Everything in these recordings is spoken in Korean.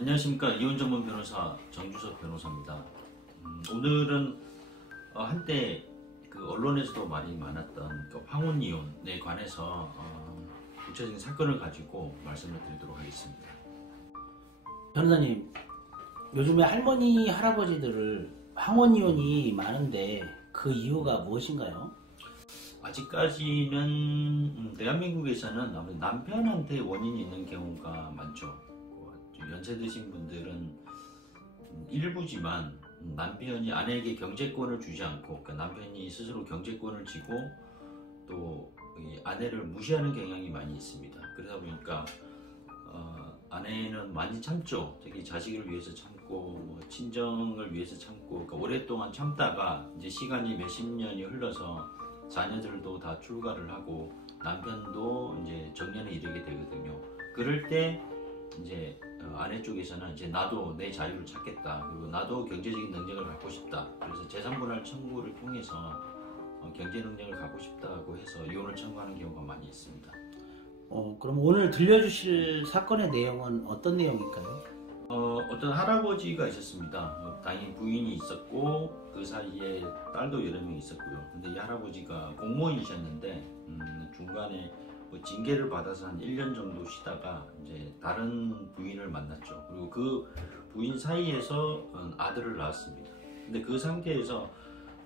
안녕하십니까. 이혼 전문 변호사 정주섭 변호사입니다. 오늘은 한때 그 언론에서도 말이 많았던 그 황혼 이혼에 관해서 구체적인 사건을 가지고 말씀을 드리도록 하겠습니다. 변호사님, 요즘에 할머니, 할아버지들을 황혼 이혼이 많은데 그 이유가 무엇인가요? 아직까지는 대한민국에서는 아무래도 남편한테 원인이 있는 경우가 많죠. 연세 드신 분들은 일부지만 남편이 아내에게 경제권을 주지 않고, 그러니까 남편이 스스로 경제권을 쥐고 또 아내를 무시하는 경향이 많이 있습니다. 그러다 보니까 아내는 많이 참죠. 특히 자식을 위해서 참고 친정을 위해서 참고, 그러니까 오랫동안 참다가 이제 시간이 몇십 년이 흘러서 자녀들도 다 출가를 하고 남편도 이제 정년에 이르게 되거든요. 그럴 때 이제 아내 쪽에서는 이제 나도 내 자유를 찾겠다, 그리고 나도 경제적인 능력을 갖고 싶다, 그래서 재산분할 청구를 통해서 경제 능력을 갖고 싶다고 해서 이혼을 청구하는 경우가 많이 있습니다. 그럼 오늘 들려주실 사건의 내용은 어떤 내용일까요? 어떤 할아버지가 있었습니다. 당연히 부인이 있었고 그 사이에 딸도 여러 명 있었고요. 근데 이 할아버지가 공무원이셨는데 중간에 징계를 받아서 한 1년 정도 쉬다가 이제 다른 부인을 만났죠. 그리고 그 부인 사이에서 아들을 낳았습니다. 근데 그 상태에서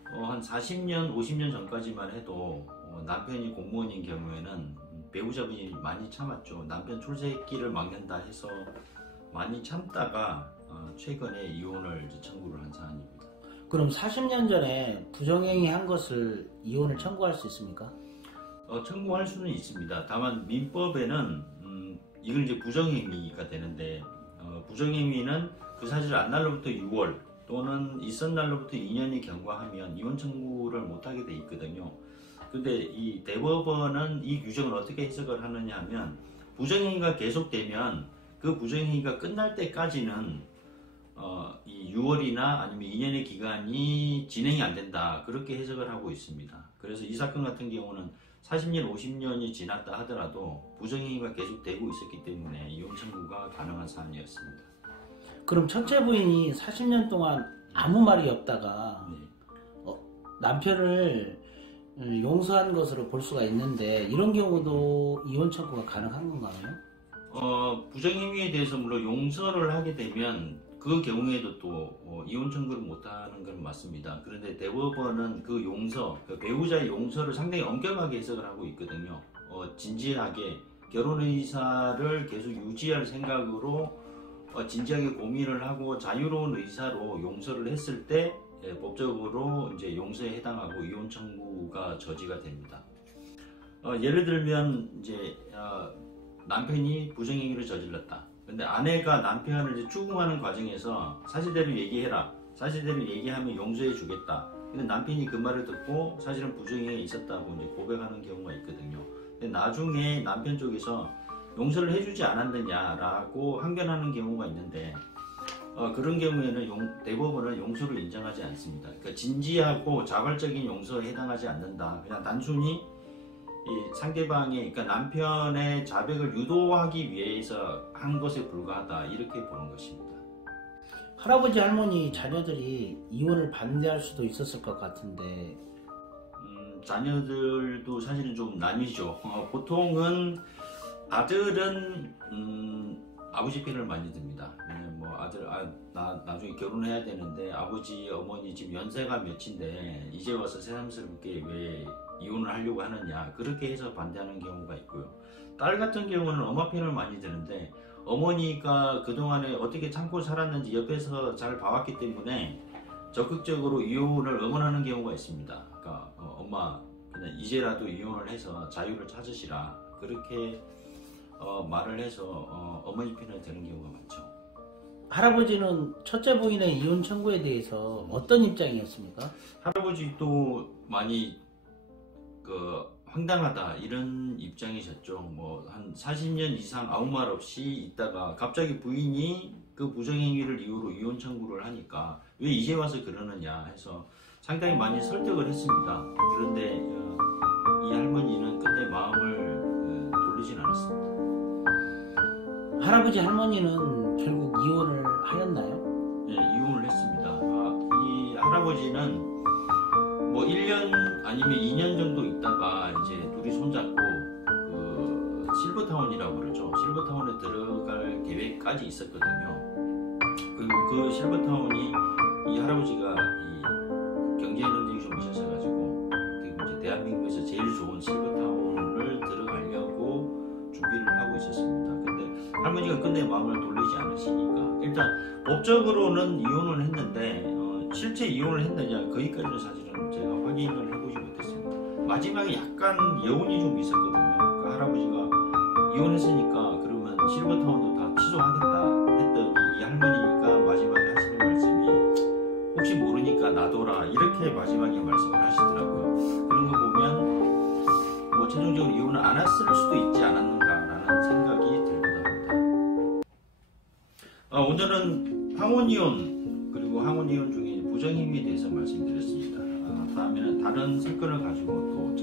한 40년, 50년 전까지만 해도 남편이 공무원인 경우에는 배우자분이 많이 참았죠. 남편 출세기를 막는다 해서 많이 참다가 최근에 이혼을 이제 청구를 한 사안입니다. 그럼 40년 전에 부정행위 한 것을 이혼을 청구할 수 있습니까? 청구할 수는 있습니다. 다만 민법에는 이걸 이제 부정행위가 되는데, 부정행위는 그 사실을 안 날로부터 6월 또는 있은 날로부터 2년이 경과하면 이혼 청구를 못하게 돼 있거든요. 근데 이 대법원은 이 규정을 어떻게 해석을 하느냐 하면, 부정행위가 계속되면 그 부정행위가 끝날 때까지는 이 6월이나 아니면 2년의 기간이 진행이 안 된다, 그렇게 해석을 하고 있습니다. 그래서 이 사건 같은 경우는 40년, 50년이 지났다 하더라도 부정행위가 계속되고 있었기 때문에 이혼 청구가 가능한 사안이었습니다. 그럼 첫째 부인이 40년 동안 아무 말이 없다가 남편을 용서한 것으로 볼 수가 있는데, 이런 경우도 이혼 청구가 가능한 건가요? 부정행위에 대해서 물론 용서를 하게 되면 그 경우에도 또 이혼 청구를 못하는 건 맞습니다. 그런데 대법원은 그 용서, 그 배우자의 용서를 상당히 엄격하게 해석을 하고 있거든요. 진지하게 결혼 의사를 계속 유지할 생각으로 진지하게 고민을 하고 자유로운 의사로 용서를 했을 때 법적으로 이제 용서에 해당하고 이혼 청구가 저지가 됩니다. 예를 들면 이제 남편이 부정행위를 저질렀다. 근데 아내가 남편을 이제 추궁하는 과정에서 사실대로 얘기해라, 사실대로 얘기하면 용서해 주겠다. 근데 남편이 그 말을 듣고 사실은 부정행위가 있었다고 이제 고백하는 경우가 있거든요. 근데 나중에 남편 쪽에서 용서를 해주지 않았느냐라고 항변하는 경우가 있는데, 그런 경우에는 대법원은 용서를 인정하지 않습니다. 그러니까 진지하고 자발적인 용서에 해당하지 않는다. 그냥 단순히 이 상대방의, 그러니까 남편의 자백을 유도하기 위해서 한 것에 불과하다, 이렇게 보는 것입니다. 할아버지, 할머니, 자녀들이 이혼을 반대할 수도 있었을 것 같은데. 자녀들도 사실은 좀 나뉘죠. 보통은 아들은 아버지 편을 많이 듭니다. 왜냐면 아들, 나 나중에 결혼해야 되는데 아버지, 어머니 지금 연세가 몇인데 이제 와서 새삼스럽게 왜 이혼을 하려고 하느냐, 그렇게 해서 반대하는 경우가 있고요. 딸 같은 경우는 엄마 편을 많이 드는데, 어머니가 그동안에 어떻게 참고 살았는지 옆에서 잘 봐왔기 때문에 적극적으로 이혼을 응원하는 경우가 있습니다. 그러니까 엄마 그냥 이제라도 이혼을 해서 자유를 찾으시라, 그렇게 말을 해서 어머니 편을 드는 경우가 많죠. 할아버지는 첫째 부인의 이혼 청구에 대해서 어떤 입장이었습니까? 할아버지도 많이 황당하다, 이런 입장이셨죠. 한 40년 이상 아무 말 없이 있다가 갑자기 부인이 그 부정행위를 이유로 이혼 청구를 하니까 왜 이제 와서 그러느냐 해서 상당히 많이 설득을 했습니다. 그런데 이 할머니는 그때 마음을 돌리진 않았습니다. 할아버지, 할머니는 결국 이혼을 하였나요? 네, 이혼을 했습니다. 이 할아버지는 뭐 1년 아니면 2년 정도 있다가 이제 둘이 손잡고 그 실버타운이라고 그러죠. 실버타운에 들어갈 계획까지 있었거든요. 그리고 그 실버타운이 이 할아버지가 이 경제 능력이 좀 있으셔가지고 그리고 이제 대한민국에서 제일 좋은 실버타운을 들어가려고 준비를 하고 있었습니다. 근데 할머니가 끝내 마음을 돌리지 않으시니까 일단 법적으로는 이혼을 했는데 실제 이혼을 했느냐 거기까지는 사실은 제가 확인을 해보지 못했습니다. 마지막에 약간 여운이 좀 있었거든요. 그 할아버지가 이혼했으니까 그러면 실버타운도 다 취소하겠다 했더니 이 할머니가 마지막에 하시는 말씀이 혹시 모르니까 놔둬라 이렇게 마지막에 말씀을 하시더라고요. 그런 거 보면 뭐 최종적으로 이혼을 안 했을 수도 있지 않았는가라는 생각이 들기도 합니다. 오늘은 황혼이혼 그리고 황혼이혼 중에 부정행위에 대해서 말씀드렸습니다. 다음에는 다른 사건을 가지고 또